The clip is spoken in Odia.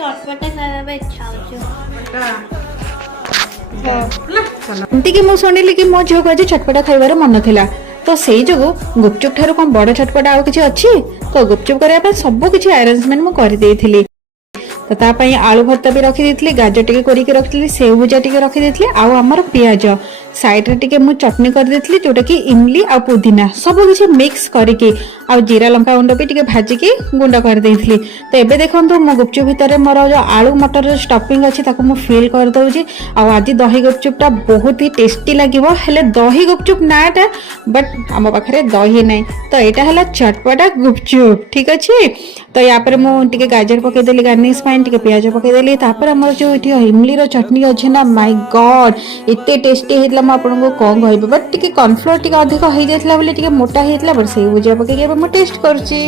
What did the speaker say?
चटपटा खाଇବା ପାଇଁ ଇଚ୍ଛା ହଉଛି। ଏମିତି କି ମୁଁ ଶୁଣିଲି କି ମୋ ଝିଅକୁ ଆଜି ଚଟପଟା ଖାଇବାର ମନ ଥିଲା, ତ ସେଇ ଯୋଗୁ ଗୁପଚୁପ ଠାରୁ କଣ ବଡ ଚଟପଟା ଆଉ କିଛି ଅଛି? ତ ଗୁପଚୁପ କରିବା ପାଇଁ ସବୁ କିଛି ଆରେଞ୍ଜମେଣ୍ଟ ମୁଁ କରିଦେଇଥିଲି। ତ ତା ପାଇଁ ଆଳୁ ଭର୍ତ୍ତା ବି ରଖିଦେଇଥିଲି, ଗାଜର ଟିକେ କୋରିକି ରଖିଥିଲି, ସେଉ ଭୁଜା ଟିକେ ରଖିଦେଇଥିଲି, ଆଉ ଆମର ପିଆଜ ସାଇଡରେ ଟିକେ ମୁଁ ଚଟନି କରିଦେଇଥିଲି, ଯୋଉଟା କି ଇମଲି ଆଉ ପୁଦିନା ସବୁ କିଛି ମିକ୍ସ କରିକି, ଆଉ ଜିରା ଲଙ୍କା ଗୁଣ୍ଡ ବି ଟିକେ ଭାଜିକି ଗୁଣ୍ଡ କରିଦେଇଥିଲି। ତ ଏବେ ଦେଖନ୍ତୁ ମୋ ଗୁପଚୁପ ଭିତରେ ମୋର ଯୋଉ ଆଳୁ ମଟର ଷ୍ଟଫିଙ୍ଗ ଅଛି ତାକୁ ମୁଁ ଫିଲ୍ କରିଦଉଛି। ଆଉ ଆଜି ଦହି ଗୁପଚୁପ ଟା ବହୁତ ହି ଟେଷ୍ଟି ଲାଗିବ। ହେଲେ ଦହି ଗୁପଚୁପ ନାଟା, ବଟ୍ ଆମ ପାଖରେ ଦହି ନାହିଁ, ତ ଏଇଟା ହେଲା ଚଟପଟା ଗୁପଚୁପ। ଠିକ ଅଛି, ତ ୟା ପରେ ମୁଁ ଟିକେ ଗାଜର ପକେଇଦେଲି ଗାର୍ନିଶ ପାଇଁ, ଟିକେ ପିଆଜ ପକେଇଦେଲି। ତାପରେ ଆମର ଯୋଉ ଏଠି ଇମଲିର ଚଟନି ଅଛି ନା, ମାଇ ଗଡ୍ ଏତେ ଟେଷ୍ଟି ହେଇଥିଲା, ମୁଁ ଆପଣଙ୍କୁ କଣ କହିବି। ବଟ୍ ଟିକେ କର୍ନଫ୍ଲୋର ଟିକେ ଅଧିକ ହେଇଯାଇଥିଲା ବୋଲି ଟିକେ ମୋଟା ହେଇଥିଲା, ବଟ୍ ସେଇ ଭୁଜିଆ ପକେଇକି ଏବେ ମୁଁ ଟେଷ୍ଟ କରୁଛି।